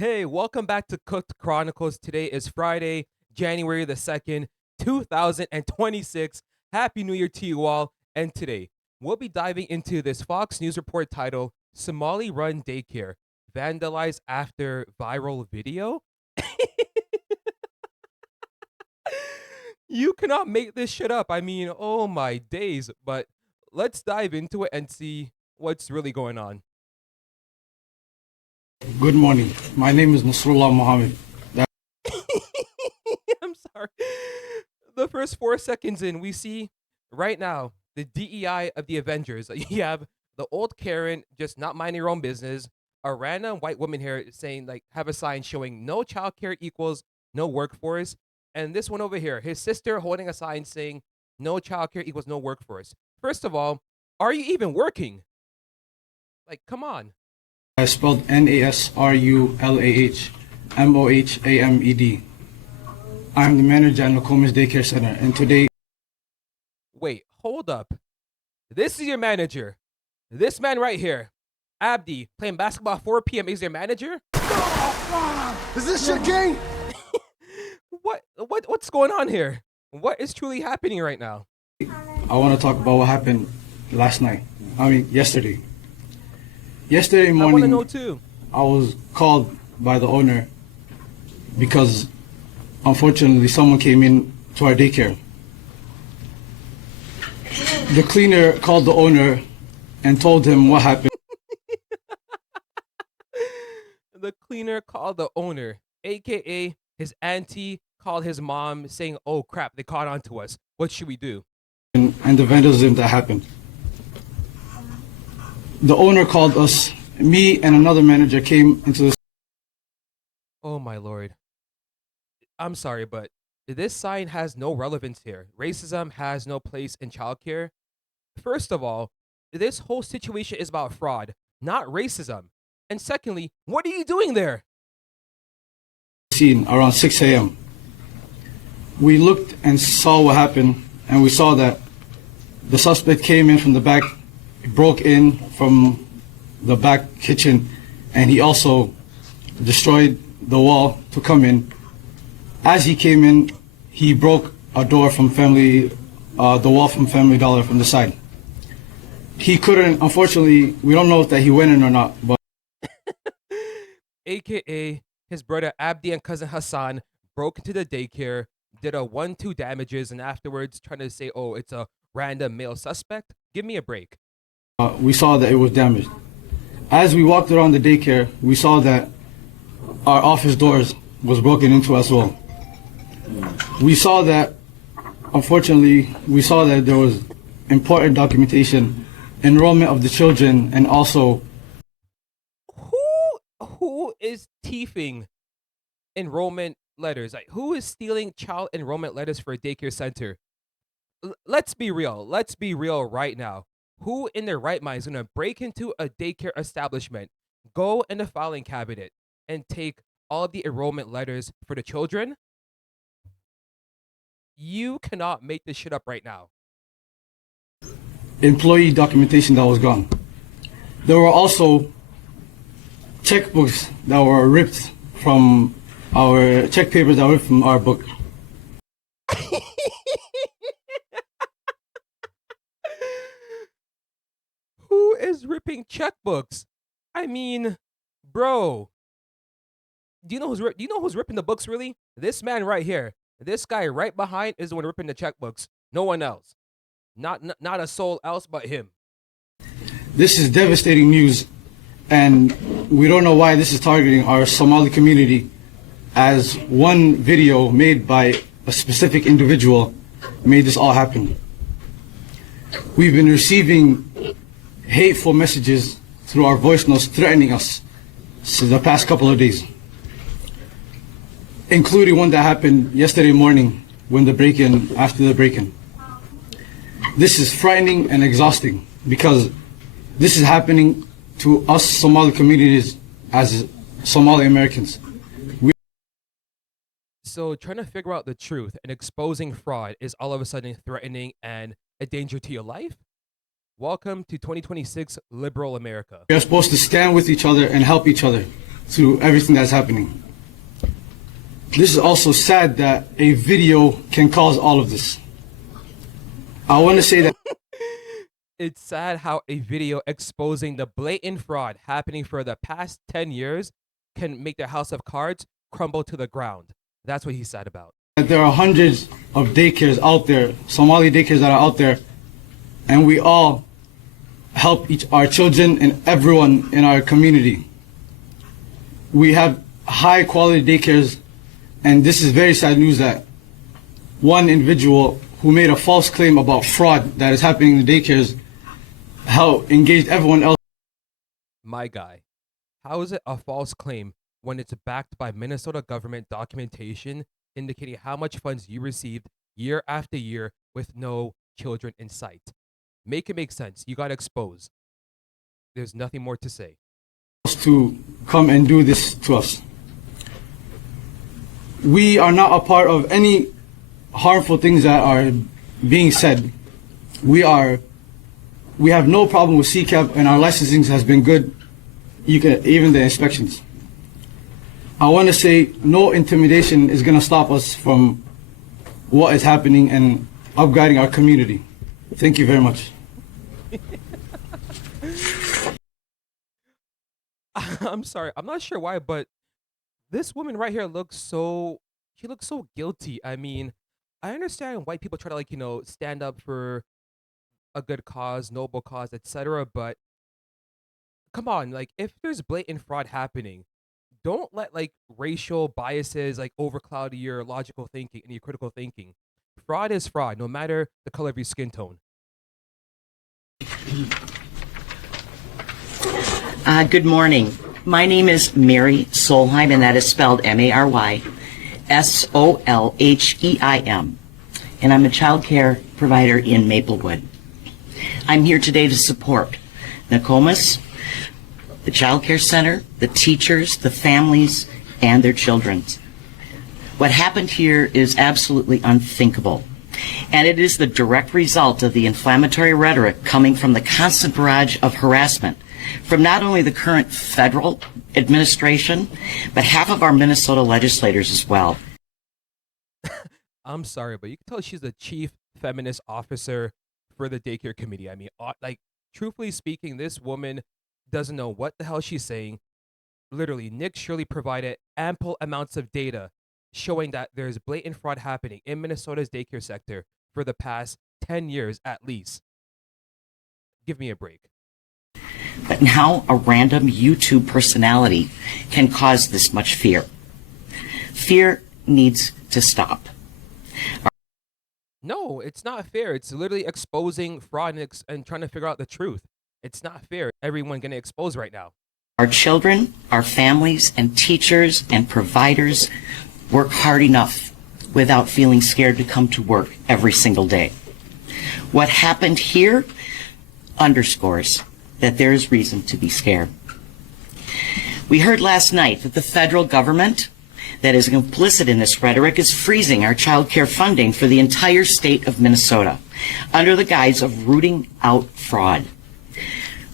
Hey, welcome back to Cooked Chronicles. Today is Friday, January the 2nd, 2026. Happy New Year to you all. And today, we'll be diving into this Fox News report titled Somali Run Daycare Vandalized After Viral Video. You cannot make this shit up. I mean, oh my days. But let's dive into it and see what's really going on. Good morning. My name is Nasrullah Mohammed. I'm sorry. The first 4 seconds in, we see right now the DEI of the Avengers. You have the old Karen just not minding her own business. A random white woman here saying, like, have a sign showing no childcare equals no workforce. And this one over here, his sister holding a sign saying no childcare equals no workforce. First of all, are you even working? Like, come on. I spelled NASRULAH MOHAMED. I'm the manager at Nokomis Daycare Center, and today Wait, hold up. This is your manager. This man right here, Abdi, playing basketball at 4 p.m. is your manager? Is this your game? What's going on here? What is truly happening right now? I want to talk about what happened yesterday. Yesterday I want to morning, know too. I was called by the owner because unfortunately someone came in to our daycare. The cleaner called the owner and told him what happened. The cleaner called the owner, aka his auntie called his mom saying, "Oh crap, they caught on to us. What should we do?" And the vandalism that happened. The owner called us. Me and another manager came into the. Oh my lord. I'm sorry, but this sign has no relevance here. Racism has no place in childcare. First of all, this whole situation is about fraud, not racism. And secondly, what are you doing there? Scene around 6 a.m. We looked and saw what happened, and we saw that the suspect came in from the back, broke in from the back kitchen, and he also destroyed the wall to come in. As he came in, he broke a door from the wall from Family Dollar from the side. He couldn't, unfortunately, we don't know if that he went in or not, but AKA his brother Abdi and cousin Hassan broke into the daycare, did a 1-2 damages, and afterwards trying to say, oh, it's a random male suspect. Give me a break. we saw that it was damaged. As we walked around the daycare, we saw that our office doors was broken into as well. We saw that, unfortunately, there was important documentation, enrollment of the children, and also Who is teething enrollment letters? Like, who is stealing child enrollment letters for a daycare center? Let's be real. Let's be real right now. Who in their right mind is going to break into a daycare establishment, go in the filing cabinet, and take all of the enrollment letters for the children? You cannot make this shit up right now. employee documentation that was gone. There were also checkbooks that were ripped from our check papers that were ripped from our book. Who is ripping checkbooks? I mean, bro. Do you know who's ripping the books really? This man right here. This guy right behind is the one ripping the checkbooks. No one else. Not a soul else but him. This is devastating news, and we don't know why this is targeting our Somali community, as one video made by a specific individual made this all happen. We've been receiving hateful messages through our voice notes threatening us for the past couple of days, including one that happened yesterday morning after the break-in. This is frightening and exhausting because this is happening to us Somali communities as Somali Americans. So trying to figure out the truth and exposing fraud is all of a sudden threatening and a danger to your life? Welcome to 2026 liberal America. We are supposed to stand with each other and help each other through everything that's happening. This is also sad that a video can cause all of this. I want to say that It's sad how a video exposing the blatant fraud happening for the past 10 years can make their house of cards crumble to the ground. That's what he's sad about. there are hundreds of daycares out there, Somali daycares that are out there, and we all help our children and everyone in our community. We have high quality daycares, and this is very sad news that one individual who made a false claim about fraud that is happening in the daycares engaged everyone else. My guy, how is it a false claim when it's backed by Minnesota government documentation indicating how much funds you received year after year with no children in sight? Make it make sense. You got exposed. There's nothing more to say. To come and do this to us. We are not a part of any harmful things that are being said. We have no problem with CCAP, and our licensing has been good, even the inspections. I want to say no intimidation is going to stop us from what is happening and upgrading our community. Thank you very much. I'm sorry. I'm not sure why, but this woman right here looks so guilty. I mean, I understand white people try to stand up for a good cause, noble cause, etc. But come on, if there's blatant fraud happening, don't let racial biases overcloud your logical thinking and your critical thinking. Fraud is fraud, no matter the color of your skin tone. Good morning. My name is Mary Solheim, and that is spelled Mary Solheim. And I'm a child care provider in Maplewood. I'm here today to support Nokomis, the Child Care Center, the teachers, the families, and their children. What happened here is absolutely unthinkable. And it is the direct result of the inflammatory rhetoric coming from the constant barrage of harassment from not only the current federal administration, but half of our Minnesota legislators as well. I'm sorry, but you can tell she's the chief feminist officer for the daycare committee. I mean, truthfully speaking, this woman doesn't know what the hell she's saying. Literally, Nick Shirley provided ample amounts of data showing that there's blatant fraud happening in Minnesota's daycare sector for the past 10 years at least. Give me a break. But now a random YouTube personality can cause this much fear. Fear needs to stop. No, it's not fair. It's literally exposing fraud and trying to figure out the truth. It's not fair. Everyone getting exposed right now. Our children, our families, and teachers and providers work hard enough without feeling scared to come to work every single day. What happened here underscores that there is reason to be scared. We heard last night that the federal government that is complicit in this rhetoric is freezing our child care funding for the entire state of Minnesota under the guise of rooting out fraud.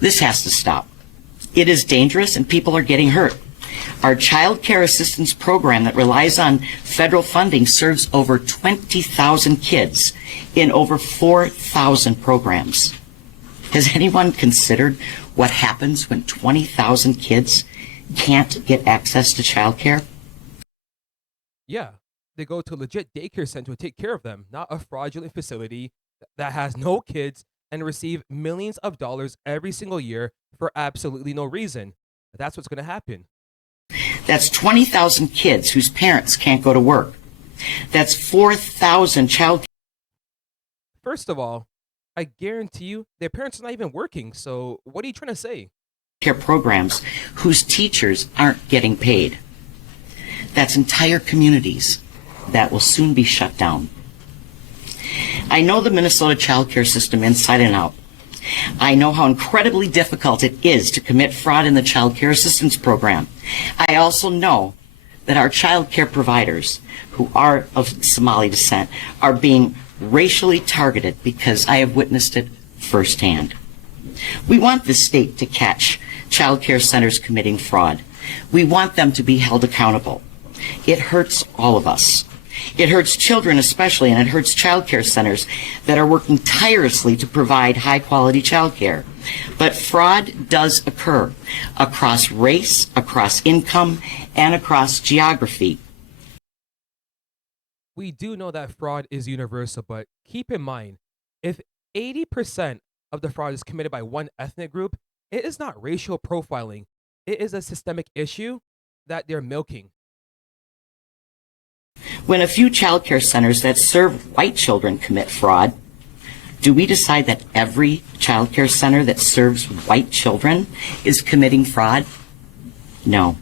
This has to stop. It is dangerous and people are getting hurt. Our child care assistance program that relies on federal funding serves over 20,000 kids in over 4,000 programs. Has anyone considered what happens when 20,000 kids can't get access to child care? Yeah, they go to a legit daycare center to take care of them, not a fraudulent facility that has no kids and receive millions of dollars every single year for absolutely no reason. That's what's going to happen. That's 20,000 kids whose parents can't go to work. That's 4,000 child. First of all, I guarantee you their parents are not even working. So what are you trying to say? Care programs whose teachers aren't getting paid. That's entire communities that will soon be shut down. I know the Minnesota child care system inside and out. I know how incredibly difficult it is to commit fraud in the child care assistance program. I also know that our child care providers who are of Somali descent are being racially targeted because I have witnessed it firsthand. We want the state to catch child care centers committing fraud. We want them to be held accountable. It hurts all of us. It hurts children especially, and it hurts child care centers that are working tirelessly to provide high-quality child care. But fraud does occur across race, across income, and across geography. We do know that fraud is universal, but keep in mind, if 80% of the fraud is committed by one ethnic group, it is not racial profiling. It is a systemic issue that they're milking. When a few child care centers that serve white children commit fraud, do we decide that every child care center that serves white children is committing fraud? No.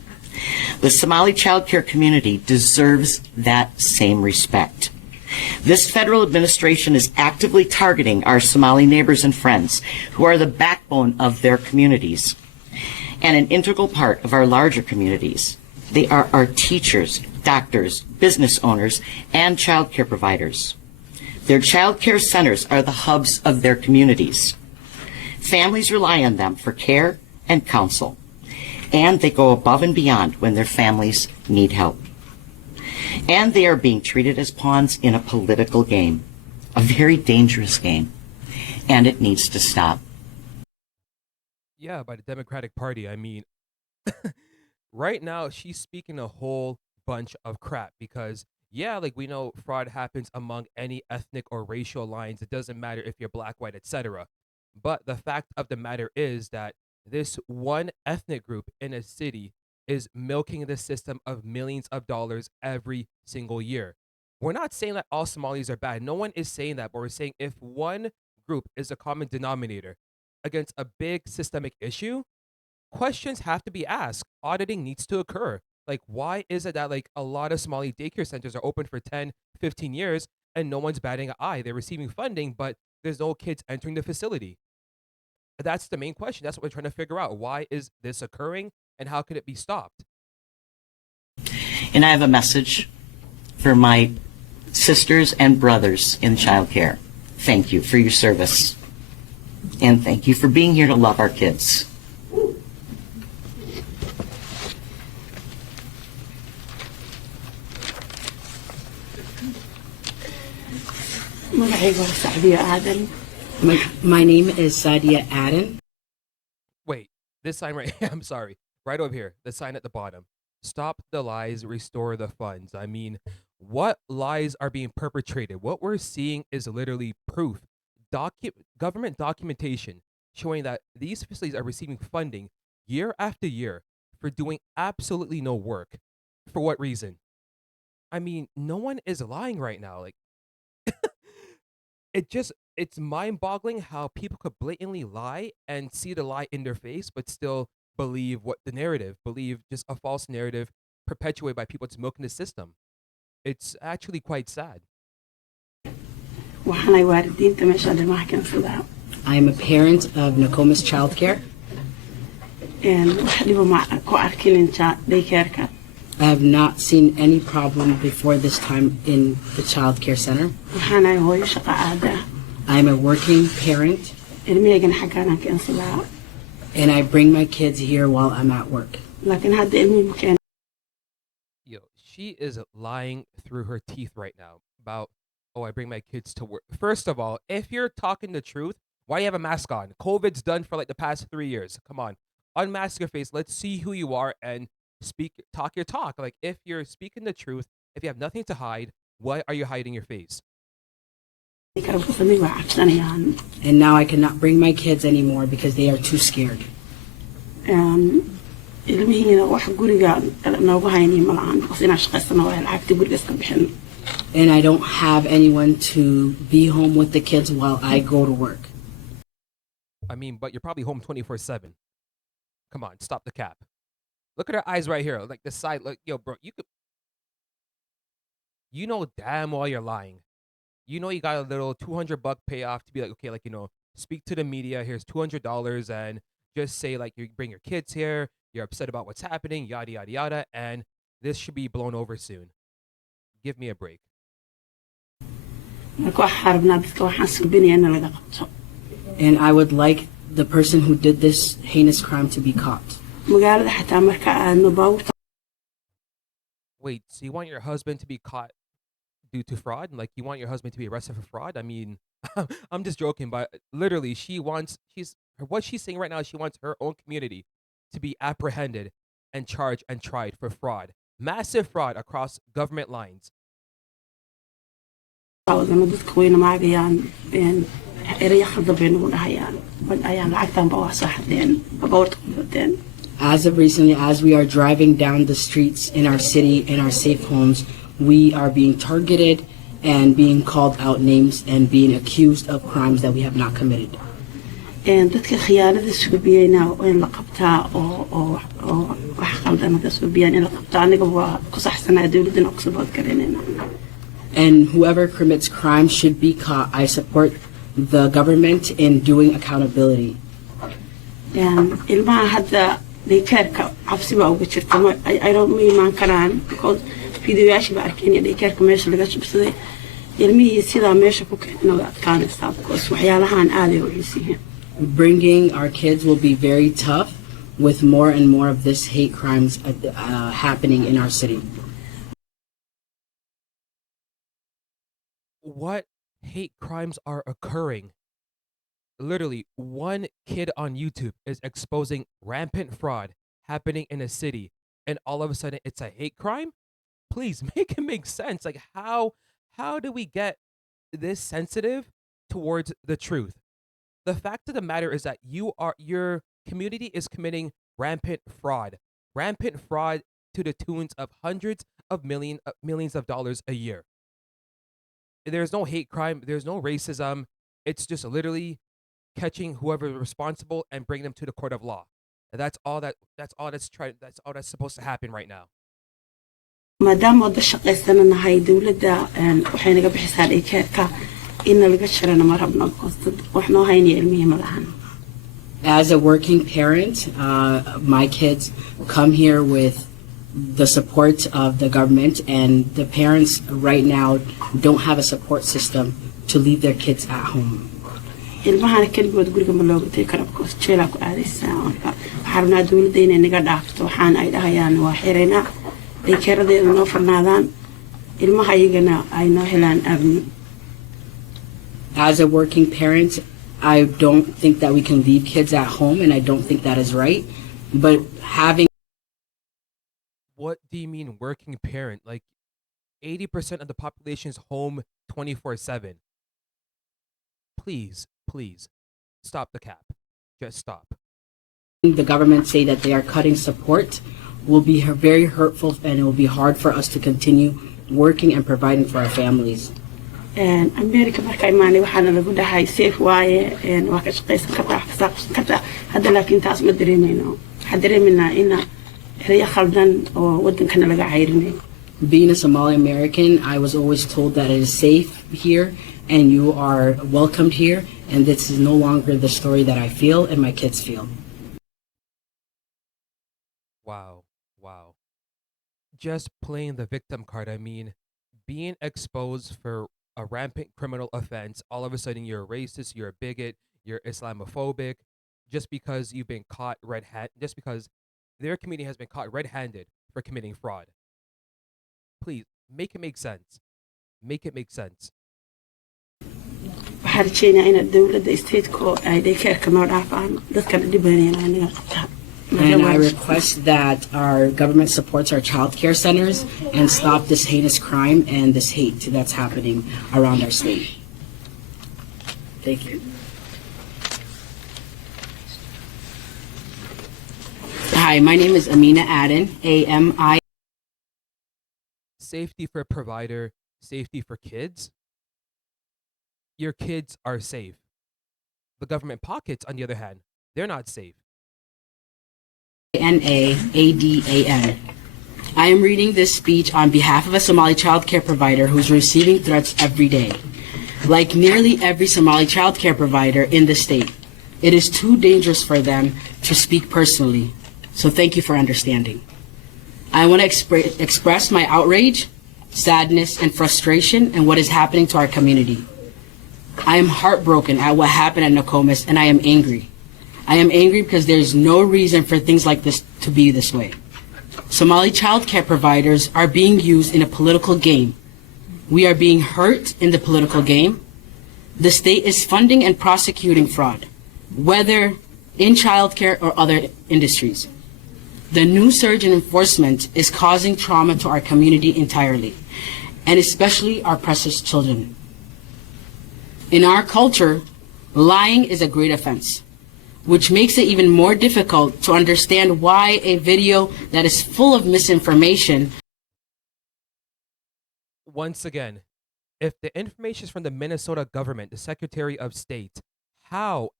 The Somali child care community deserves that same respect. This federal administration is actively targeting our Somali neighbors and friends who are the backbone of their communities and an integral part of our larger communities. They are our teachers, doctors, business owners, and child care providers. Their child care centers are the hubs of their communities. Families rely on them for care and counsel, and they go above and beyond when their families need help. And they are being treated as pawns in a political game, a very dangerous game, and it needs to stop. Yeah, by the Democratic Party. I mean, right now she's speaking a whole bunch of crap because, yeah, like we know fraud happens among any ethnic or racial lines. It doesn't matter if you're black, white, etc. But the fact of the matter is that this one ethnic group in a city is milking the system of millions of dollars every single year. We're not saying that all Somalis are bad. No one is saying that, but we're saying if one group is a common denominator against a big systemic issue, questions have to be asked. Auditing needs to occur. Like, why is it that like a lot of Somali daycare centers are open for 10, 15 years and no one's batting an eye? They're receiving funding, but there's no kids entering the facility. That's the main question. That's what we're trying to figure out. Why is this occurring and how could it be stopped? And I have a message for my sisters and brothers in childcare. Thank you for your service. And thank you for being here to love our kids. My name is Sadia Aden. Wait, this sign right here, I'm sorry. Right over here, the sign at the bottom. Stop the lies, restore the funds. I mean, what lies are being perpetrated? What we're seeing is literally proof. Government documentation showing that these facilities are receiving funding year after year for doing absolutely no work. For what reason? I mean, no one is lying right now. Like, it's mind-boggling how people could blatantly lie and see the lie in their face, but still believe believe just a false narrative perpetuated by people that's milking the system. It's actually quite sad. I am a parent of Nokomis Childcare. I have not seen any problem before this time in the child care center. I am a working parent, and I bring my kids here while I'm at work. Yo, she is lying through her teeth right now about, oh, I bring my kids to work. First of all, if you're talking the truth, why do you have a mask on? COVID's done for like the past 3 years. Come on, unmask your face. Let's see who you are and talk your talk. Like, if you're speaking the truth, if you have nothing to hide, why are you hiding your face? And now I cannot bring my kids anymore because they are too scared. And I don't have anyone to be home with the kids while I go to work. I mean, but you're probably home 24/7. Come on, stop the cap. Look at her eyes right here, like the side. Like, yo, bro, you know damn well you're lying. You know you got a little $200 payoff to be like, okay, like, speak to the media. Here's $200 and just say like you bring your kids here. You're upset about what's happening, yada yada yada, and this should be blown over soon. Give me a break. And I would like the person who did this heinous crime to be caught. magaalada xataa marka aadno baabuurta Wait, so you want your husband to be caught due to fraud? Like you want your husband to be arrested for fraud? I mean, I'm just joking, but literally, what she's saying right now is she wants her own community to be apprehended and charged and tried for fraud, massive fraud across government lines. wadano dadka weyna maagayaan eraya khaldan bay nagu dhahayaan bal ayaan lacagtanba waa saxdeen baabuurta ku badeen. As of recently, as we are driving down the streets in our city, in our safe homes, we are being targeted and being called out names and being accused of crimes that we have not committed. dadka khiyaanada suubiyeyna in la qabtaa oo wax qaldanada suubiyaan in la qabtaa aniga waa ku saxsanaa dawladana ku sabood gareynayna. And whoever commits crime should be caught. I support the government in doing accountability. ilmaha hadda daycaareka cabsi baa uga jirta I don't ma imaan karaan because fiidiyoyaashii baa arkeen daycaareka meesha laga jabsaday ilmihii sidaa meesha ku keenna way adkaanaysaa because waxyaalahan aaday u culus yihiin. Bringing our kids will be very tough with more and more of this hate crimes happening in our city. What hate crimes are occurring? Literally, one kid on YouTube is exposing rampant fraud happening in a city, and all of a sudden it's a hate crime? Please make it make sense. Like how do we get this sensitive towards the truth? The fact of the matter is that your community is committing rampant fraud to the tunes of hundreds of millions of dollars a year. There's no hate crime, there's no racism. It's just literally catching whoever is responsible and bring them to the court of law. That's all that's supposed to happen right now. maadaama wada shaqaysana nahay dawladda waxay naga bixisaa daycaareka in laga jarana ma rabno because wax noo haynaya ilmihii ma lahan. As a working parent, my kids come here with the support of the government, and the parents right now don't have a support system to leave their kids at home. ilmahana keligood guriga ma looga tegi karo because jeelaa ku aadaysaa marka waxaa rabnaa dawladda inay naga dhaafto waxaan ay dhahayaan waa xiraynaa daycaaradeeda noo farnaadaan ilmaha iyagana ay noo helaan amni. As a working parent, I don't think that we can leave kids at home, and I don't think that is right. But having What do you mean working parent? Like 80% of the population is home 24/7. Please stop the cap. Just stop. the government say that they are cutting support will be very hurtful, and it will be hard for us to continue working and providing for our families. America marka imaanay waxaana lagu dhahay safe waaye waa ka shaqaysan kartaa xasaabsan kartaa hadda laakiin taas ma dareemayno waxaan dareeminaa in eraya khaldan oo wadankana laga cayrinay. Being a Somali American, I was always told that it is safe here and you are welcomed here, and this is no longer the story that I feel and my kids feel. Wow. Just playing the victim card. I mean, being exposed for a rampant criminal offense, all of a sudden you're a racist, you're a bigot, you're Islamophobic, just because you've been caught just because their community has been caught red-handed for committing fraud. Please, make it make sense. Make it make sense. waxaan rajeynayaa in dawladda stateku ay daycaareka noo dhaafaan dadkana dhibanayna aniga qabtaa. And I request that our government supports our child care centers and stop this heinous crime and this hate that's happening around our state. Thank you. Hi, my name is Amina Aden, AMI. Safety for provider, safety for kids. Your kids are safe. The government pockets, on the other hand, they're not safe. NAADAN. I am reading this speech on behalf of a Somali child care provider who's receiving threats every day. Like nearly every Somali child care provider in the state, it is too dangerous for them to speak personally. So thank you for understanding. I want to express my outrage, sadness, and frustration in what is happening to our community. I am heartbroken at what happened at Nokomis, and I am angry. I am angry because there's no reason for things like this to be this way. Somali child care providers are being used in a political game. We are being hurt in the political game. The state is funding and prosecuting fraud, whether in childcare or other industries. The new surge in enforcement is causing trauma to our community entirely, and especially our precious children. In our culture, lying is a great offense, which makes it even more difficult to understand why a video that is full of misinformation. Once again, if the information is from the Minnesota government, the Secretary of State, how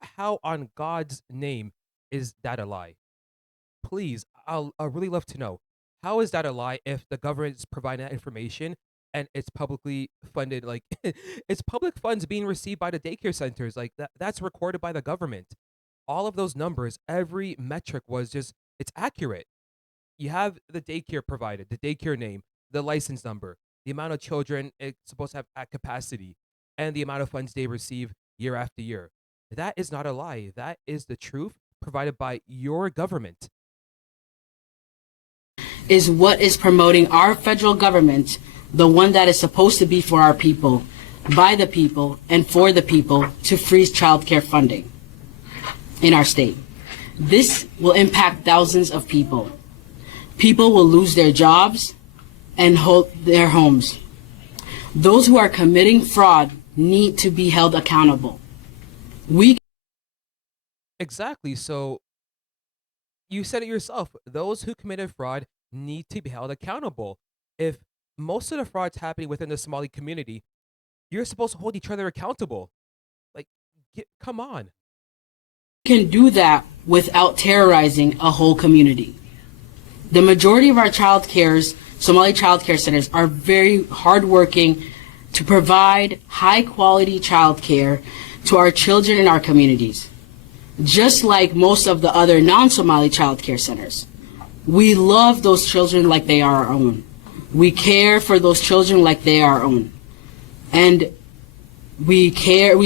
on God's name is that a lie? Please, I'll really love to know. How is that a lie if the government is providing that information and it's publicly funded? Like, it's public funds being received by the daycare centers. Like, that's recorded by the government. All of those numbers, every metric was just, it's accurate. You have the daycare provided, the daycare name, the license number, the amount of children it's supposed to have at capacity, and the amount of funds they receive year after year. That is not a lie. That is the truth provided by your government. Is what is promoting our federal government, the one that is supposed to be for our people, by the people, and for the people, to freeze child care funding in our state. This will impact thousands of people. People will lose their jobs and their homes. Those who are committing fraud need to be held accountable. Exactly. So you said it yourself. Those who committed fraud need to be held accountable. If most of the fraud's happening within the Somali community, you're supposed to hold each other accountable. Like, come on. Can do that without terrorizing a whole community. The majority of our Somali child care centers, are very hardworking to provide high quality child care to our children in our communities, just like most of the other non-Somali child care centers. We love those children like they are our own. We care for those children like they are our own. And we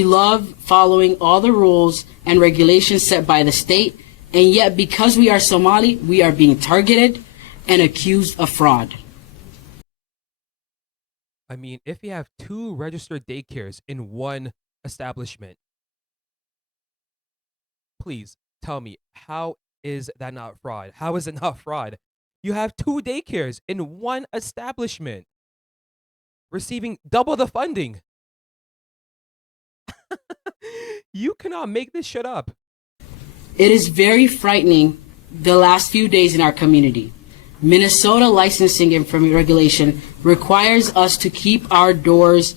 love following all the rules and regulations set by the state, and yet because we are Somali, we are being targeted and accused of fraud. I mean, if you have 2 registered daycares in one establishment, please tell me, how is that not fraud? How is it not fraud? You have 2 daycares in one establishment receiving double the funding. You cannot make this shit up. It is very frightening the last few days in our community. Minnesota licensing and regulation requires us to keep our doors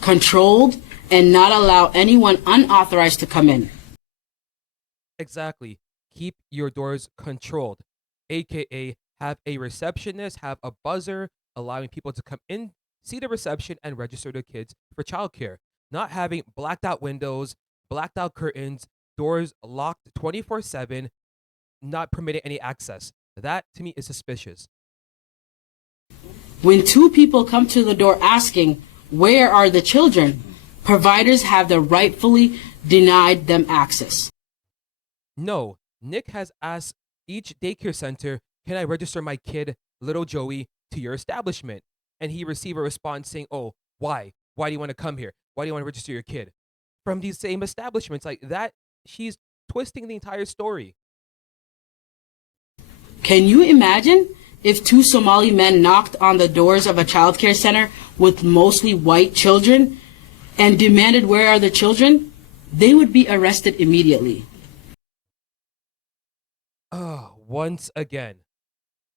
controlled and not allow anyone unauthorized to come in. Exactly. Keep your doors controlled, aka have a receptionist, have a buzzer allowing people to come in, see the reception, and register their kids for childcare. Not having blacked out windows, blacked out curtains, doors locked 24/7, not permitting any access. That to me is suspicious. When 2 people come to the door asking, "Where are the children?" providers have the rightfully denied them access. No, Nick has asked each daycare center, "Can I register my kid, little Joey, to your establishment?" And he received a response saying, "Oh, why? Why do you want to come here? Why do you want to register your kid?" From these same establishments. Like that, she's twisting the entire story. Can you imagine if 2 Somali men knocked on the doors of a childcare center with mostly white children and demanded, "Where are the children?" They would be arrested immediately. Oh, once again,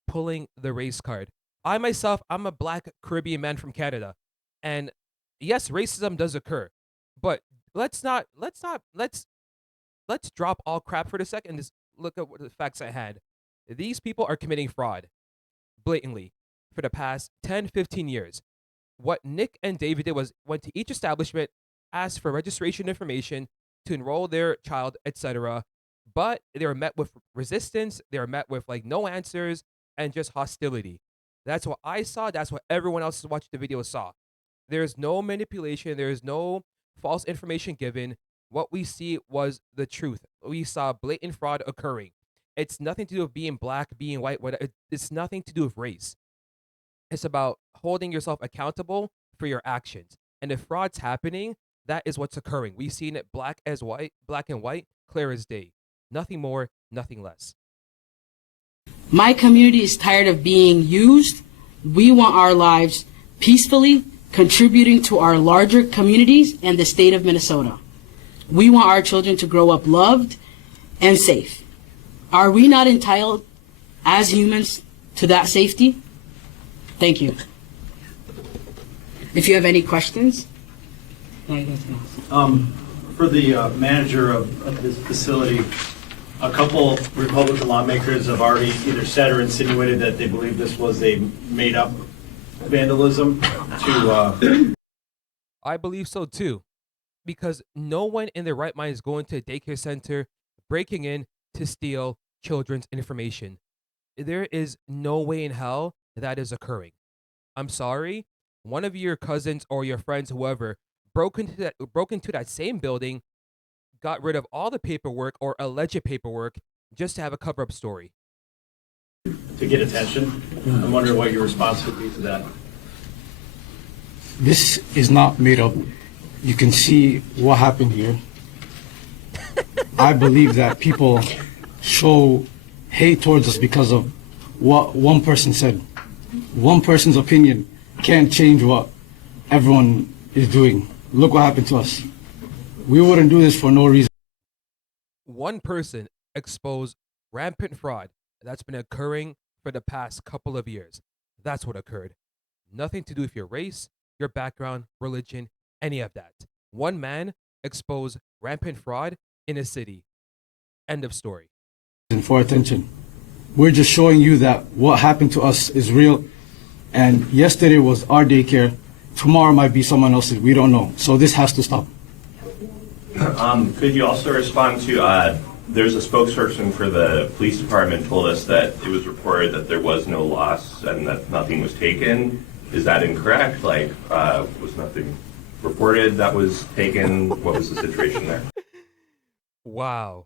pulling the race card. I myself, I'm a black Caribbean man from Canada. And yes, racism does occur. But let's drop all crap for a second and just look at what the facts at hand. These people are committing fraud blatantly for the past 10, 15 years. What Nick and David did was went to each establishment, asked for registration information to enroll their child, etc. But they were met with resistance. They were met with like no answers and just hostility. That's what I saw. That's what everyone else who watched the video saw. There's no manipulation. There's no false information given. what we see was the truth. We saw blatant fraud occurring. It's nothing to do with being black, being white, it's nothing to do with race. It's about holding yourself accountable for your actions. And if fraud's happening, that is what's occurring. We've seen it black and white, clear as day. Nothing more, nothing less. My community is tired of being used. We want our lives peacefully, contributing to our larger communities and the state of Minnesota. We want our children to grow up loved and safe. Are we not entitled as humans to that safety? Thank you. If you have any questions. For the manager of this facility, a couple Republican lawmakers have already either said or insinuated that they believe this was a made-up vandalism to... I believe so too, because no one in their right mind is going to a daycare center, breaking in to steal children's information. There is no way in hell that is occurring. I'm sorry, one of your cousins or your friends, whoever, broke into that same building, got rid of all the paperwork or alleged paperwork just to have a cover-up story. To get attention. I'm wondering what your response would be to that. This is not made up. You can see what happened here. I believe that people show hate towards us because of what one person said. One person's opinion can't change what everyone is doing. Look what happened to us. We wouldn't do this for no reason. One person exposed rampant fraud that's been occurring for the past couple of years. That's what occurred. Nothing to do with your race, your background, religion, any of that. One man exposed rampant fraud in a city. End of story. For attention. We're just showing you that what happened to us is real. And yesterday was our daycare. Tomorrow might be someone else's. We don't know. So this has to stop. Could you also respond to, there's a spokesperson for the police department told us that it was reported that there was no loss and that nothing was taken. Is that incorrect? Like, was nothing reported that was taken? What was the situation there? Wow.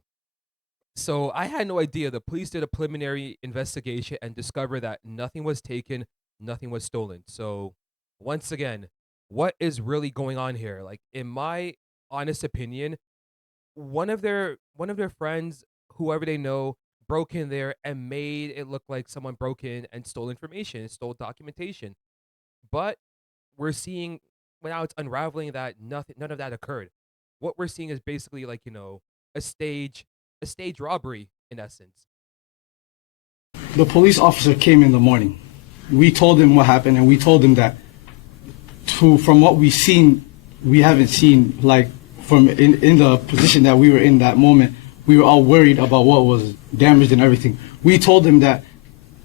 So I had no idea. The police did a preliminary investigation and discovered that nothing was taken, nothing was stolen. So once again, what is really going on here? Like, in my honest opinion, one of their friends, whoever they know, broke in there and made it look like someone broke in and stole information, stole documentation. But we're seeing, well, now it's unraveling that none of that occurred. What we're seeing is basically like, a stage robbery in essence. The police officer came in the morning. We told him what happened, and we told him that from what we've seen, we haven't seen, like, from in the position that we were in that moment, we were all worried about what was damaged and everything. We told him that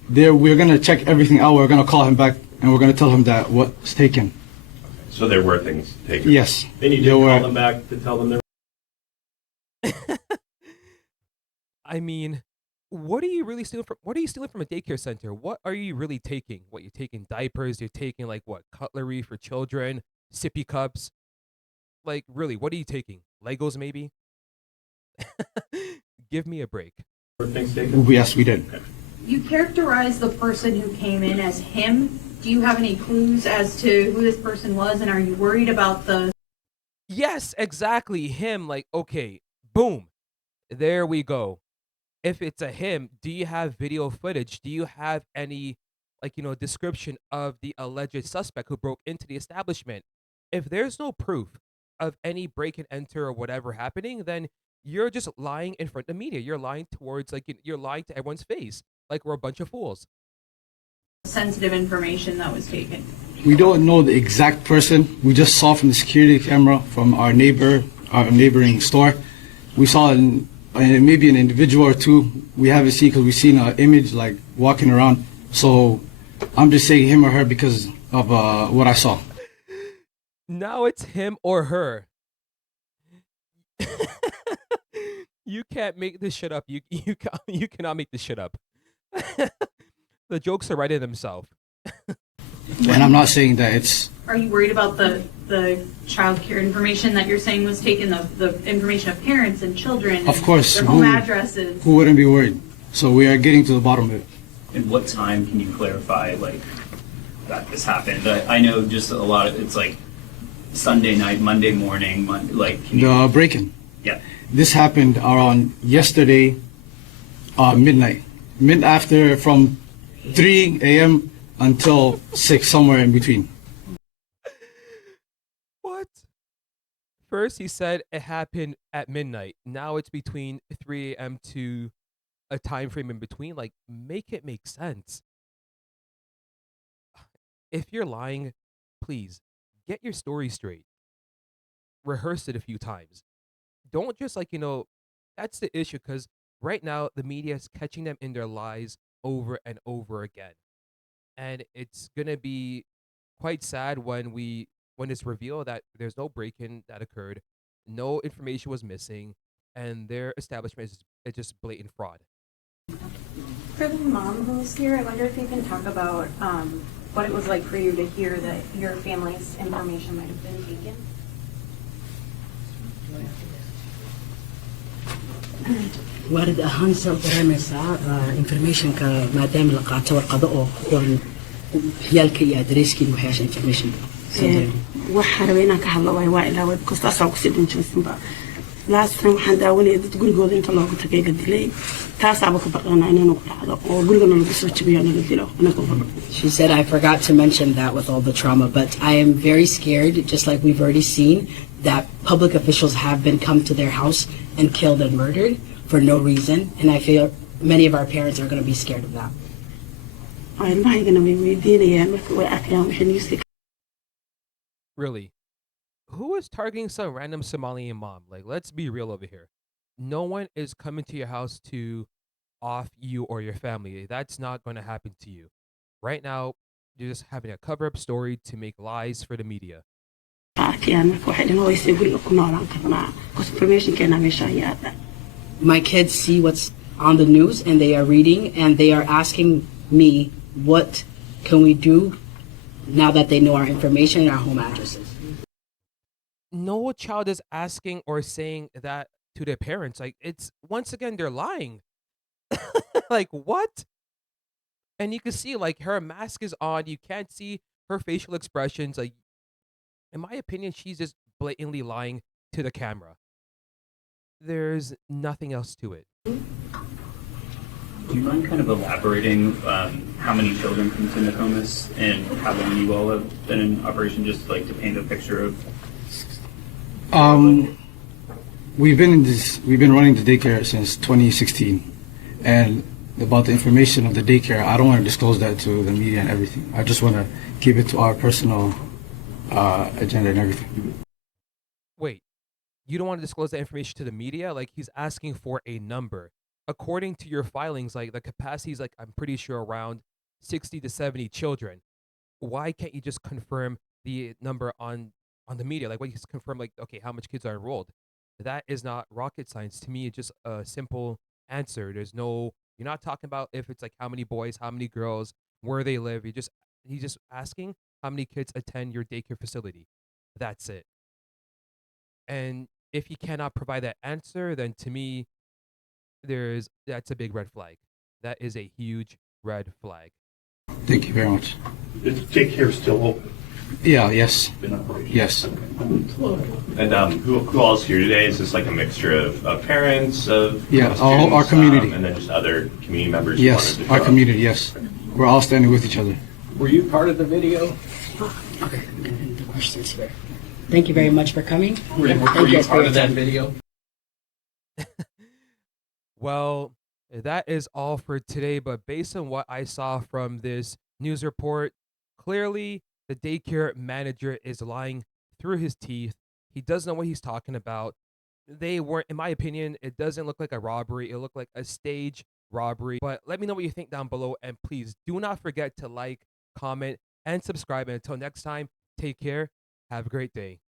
we're going to check everything out, we're going to call him back, and we're going to tell him that what's taken. So there were things taken? Yes. Then you did call them back to tell them there. I mean, what are you really stealing from? What are you stealing from a daycare center? What are you really taking? What, you're taking diapers? You're taking like what, cutlery for children, sippy cups? Like, really, what are you taking? Legos maybe? Give me a break. Were things taken? Yes, we did. You characterized the person who came in as him. Do you have any clues as to who this person was, and are you worried about the... Yes, exactly, him. Like, okay, boom, there we go. If it's a him, do you have video footage? Do you have any, like, description of the alleged suspect who broke into the establishment? If there's no proof of any break and enter or whatever happening, then you're just lying in front of the media. You're lying towards, like, you're lying to everyone's face, like we're a bunch of fools. sensitive information that was taken? We don't know the exact person. We just saw from the security camera from our neighboring store. We saw maybe an individual or two. We haven't seen because we've seen an image like walking around. So I'm just saying him or her because of what I saw. Now it's him or her. You can't make this shit up. You cannot make this shit up. The jokes are right in themselves. And I'm not saying that it's... Are you worried about the the child care information that you're saying was taken, the information of parents and children? Of course, Their home addresses? who wouldn't be worried? So we are getting to the bottom of it. And what time can you clarify, like, that this happened? I know just a lot of, it's like Sunday night, Monday morning, like, can you? The break-in. Yeah. This happened around yesterday, midnight. After from 3 a.m. until 6, somewhere in between. What? First, he said it happened at midnight. Now it's between 3 a.m. to a time frame in between. Like, make it make sense. If you're lying, please get your story straight. Rehearse it a few times. Don't just that's the issue, because right now the media is catching them in their lies over and over again. And it's gonna be quite sad when it's revealed that there's no break-in that occurred, no information was missing, and their establishment is just blatant fraud. For the mom who's here, I wonder if you can talk about what it was like for you to hear that your family's information might have been taken. وارد أهم سبب رمسا information ka madam la qaato warqado oo ku qoran ciyaalka iyo adresskii waxyaasha information waxaan rabay inaan ka hadlo waa ilaaway because taasaan kusii dhinjaysanba last time waxaan daawanayay dad gurigooda inta loogu tagay la dilay taasaaba ka baqanaa inaynu ku dhacdo oo gurigana lagu soo jabiyo na la dilo. She said, I forgot to mention that with all the trauma, but I am very scared, just like we've already seen, that public officials have been come to their house and killed and murdered for no reason, and I feel many of our parents are going to be scared of that. Really? Who is targeting some random Somalian mom? Like, let's be real over here. No one is coming to your house to off you or your family. That's not going to happen to you. Right now, you're just having a cover-up story to make lies for the media. My kids see what's on the news and they are reading and they are asking me, what can we do now that they know our information and our home addresses? No child is asking or saying that to their parents. Like, it's, once again, they're lying. Like, what? And you can see, like, her mask is on. You can't see her facial expressions. Like, in my opinion, she's just blatantly lying to the camera. There's nothing else to it. Do you mind kind of elaborating how many children come to Nokomis and how long you all have been in operation, just like to paint a picture of? We've been running the daycare since 2016, and about the information of the daycare, I don't want to disclose that to the media and everything. I just want to keep it to our personal agenda and everything. Wait, you don't want to disclose that information to the media? Like, he's asking for a number. According to your filings, like, the capacity is, like, I'm pretty sure around 60 to 70 children. Why can't you just confirm the number on the media? Like, why you just confirm, like, okay, how much kids are enrolled? That is not rocket science. To me, it's just a simple answer. You're not talking about if it's like how many boys, how many girls, where they live. He's just asking how many kids attend your daycare facility. That's it. And if he cannot provide that answer, then to me, that's a big red flag. That is a huge red flag. Thank you very much. Is daycare still open? Yeah, yes. Yes. And who all is here today? Is this like a mixture of parents, of all our community, and then just other community members? Yes, our community. Yes, we're all standing with each other. Were you part of the video? Okay, questions here. Thank you very much for coming. Were you part of that video? Well, that is all for today. But based on what I saw from this news report, clearly the daycare manager is lying through his teeth. He doesn't know what he's talking about. They weren't, in my opinion, it doesn't look like a robbery. It looked like a stage robbery. But let me know what you think down below. And please do not forget to like, comment, and subscribe. And until next time, take care. Have a great day.